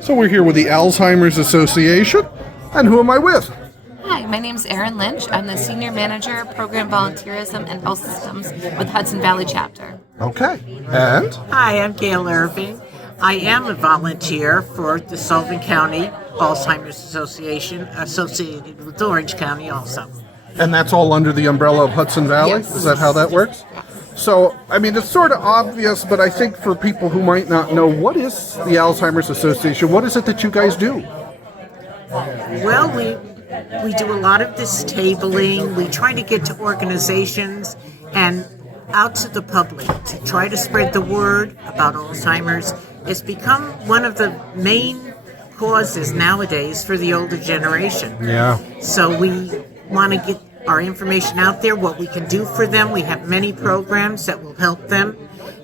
So we're here with the Alzheimer's Association, and who am I with? Hi, my name's Erin Lynch. I'm the Senior Manager, Program Volunteerism and Health Systems with Hudson Valley Chapter. Okay, and? Hi, I'm Gail Irving. I am a volunteer for the Sullivan County Alzheimer's Association, associated with Orange County also. And that's all under the umbrella of Hudson Valley? Yes. Is that how that works? Yes. So, I mean, it's sort of obvious, but I think for people who might not know, what is the Alzheimer's Association? What is it that you guys do? Well, we do a lot of this tabling. We try to get to organizations and out to the public to try to spread the word about Alzheimer's. It's become one of the main causes nowadays for the older generation. Yeah. So we want to get our information out there, what we can do for them. We have many programs that will help them,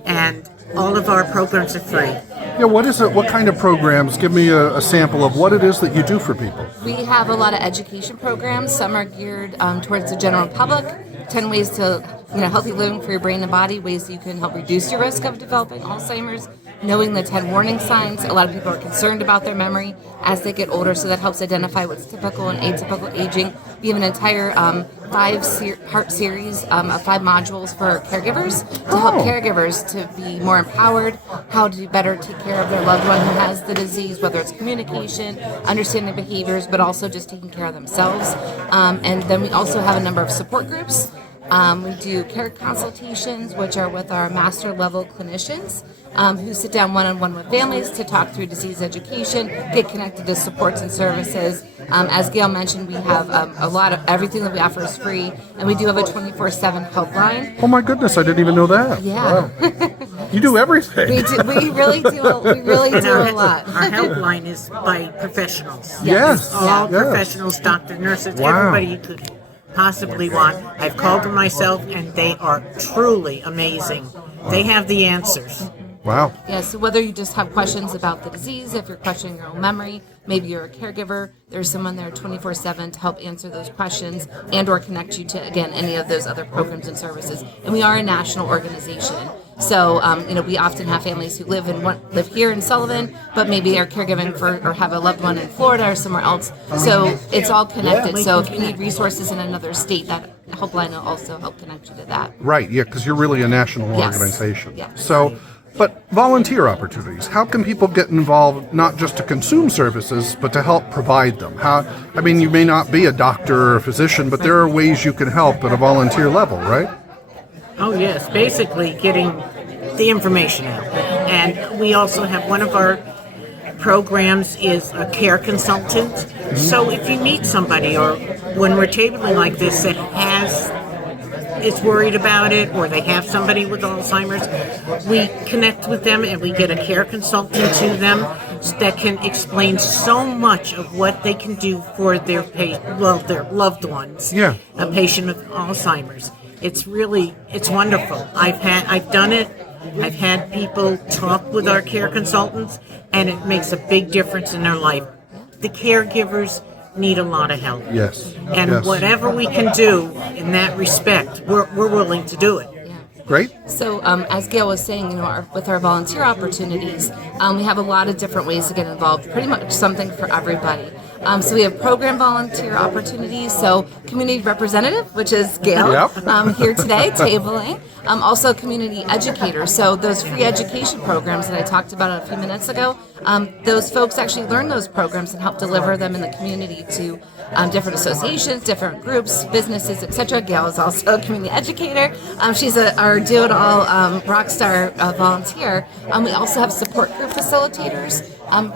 and all of our programs are free. Yeah, what is it? What kind of programs? Give me a sample of what it is that you do for people. We have a lot of education programs. Some are geared towards the general public. 10 ways to, healthy living for your brain and body, ways that you can help reduce your risk of developing Alzheimer's. Knowing the 10 warning signs. A lot of people are concerned about their memory as they get older, so that helps identify what's typical and atypical aging. We have an entire 5-part series of 5 modules for caregivers to help caregivers to be more empowered, how to better take care of their loved one who has the disease, whether it's communication, understanding behaviors, but also just taking care of themselves. And then we also have a number of support groups. We do care consultations, which are with our master level clinicians who sit down one-on-one with families to talk through disease education, get connected to supports and services. As Gail mentioned, we have a lot of everything that we offer is free, and we do have a 24/7 helpline. Oh my goodness, I didn't even know that. Yeah. Wow. You do everything. We really do a lot. Our helpline is by professionals. Yes. All Yes. professionals, doctors, nurses, Wow. everybody you could possibly want. I've called them myself, and they are truly amazing. They have the answers. Wow. Yeah, so whether you just have questions about the disease, if you're questioning your own memory, maybe you're a caregiver, there's someone there 24/7 to help answer those questions and or connect you to, again, any of those other programs and services. And we are a national organization. So, we often have families who live here in Sullivan, but maybe are caregiving for or have a loved one in Florida or somewhere else. So it's all connected. So if you need resources in another state, that helpline will also help connect you to that. Right, yeah, because you're really a national Yes. organization. Yeah. So, but volunteer opportunities, how can people get involved not just to consume services, but to help provide them? You may not be a doctor or a physician, but there are ways you can help at a volunteer level, right? Oh, yes. Basically, getting the information out. And we also have one of our programs is a care consultant. So if you meet somebody, or when we're tabling like this that is worried about it, or they have somebody with Alzheimer's, we connect with them and we get a care consultant to them that can explain so much of what they can do for their loved ones. Yeah. A patient with Alzheimer's. It's wonderful. I've done it. I've had people talk with our care consultants, and it makes a big difference in their life. The caregivers need a lot of help. Yes. And Yes. whatever we can do in that respect, we're willing to do it. Great. So, as Gail was saying, with our volunteer opportunities, we have a lot of different ways to get involved. Pretty much something for everybody. So we have program volunteer opportunities. So community representative, which is Gail, Yep. here today, tabling. Also community educator. So those free education programs that I talked about a few minutes ago, those folks actually learn those programs and help deliver them in the community to different associations, different groups, businesses, etc. Gail is also a community educator. She's our do-it-all rock star volunteer. We also have support group facilitators,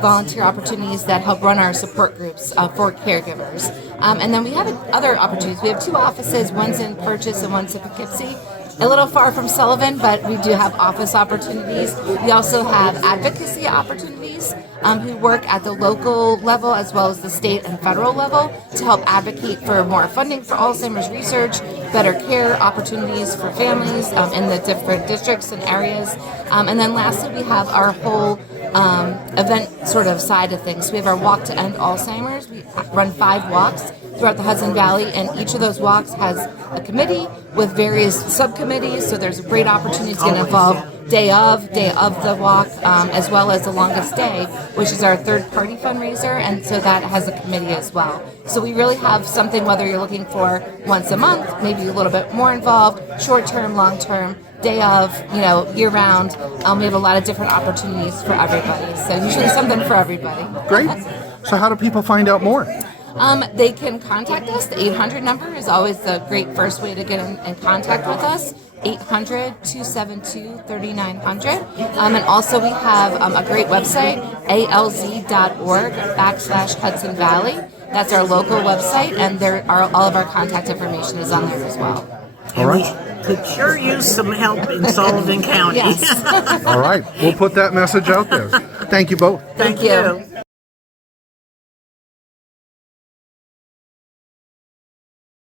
volunteer opportunities that help run our support groups for caregivers. And then we have other opportunities. We have 2 offices, one's in Purchase and one's in Poughkeepsie. A little far from Sullivan, but we do have office opportunities. We also have advocacy opportunities who work at the local level as well as the state and federal level to help advocate for more funding for Alzheimer's research, better care opportunities for families in the different districts and areas. And then lastly, we have our whole event sort of side of things. We have our Walk to End Alzheimer's. We run 5 walks throughout the Hudson Valley, and each of those walks has a committee with various subcommittees, so there's a great opportunity to get involved day of the walk, as well as the longest day, which is our third-party fundraiser, and so that has a committee as well. So we really have something, whether you're looking for once a month, maybe a little bit more involved, short-term, long-term, day of, year-round. We have a lot of different opportunities for everybody, so usually something for everybody. Great. So how do people find out more? They can contact us. The 800 number is always the great first way to get in contact with us. 800-272-3900. And also we have a great website, alz.org/Hudson Valley. That's our local website, and all of our contact information is on there as well. All right. We could sure use some help in Sullivan County. Yes. All right. We'll put that message out there. Thank you both. Thank you.